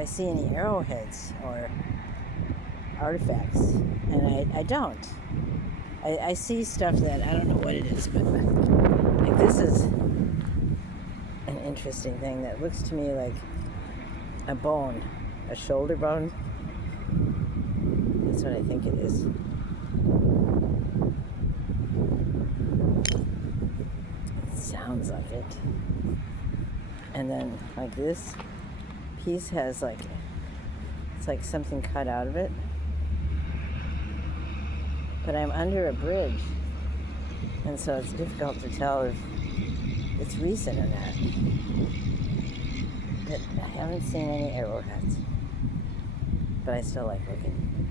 I see any arrowheads or artifacts, and I don't. I see stuff that I don't know what it is, but like this is an interesting thing that looks to me like a bone, a shoulder bone. That's what I think it is. It sounds like it. And then like this piece has like, it's like something cut out of it. But I'm under a bridge, and so it's difficult to tell if it's recent or not. But I haven't seen any arrowheads, but I still like looking.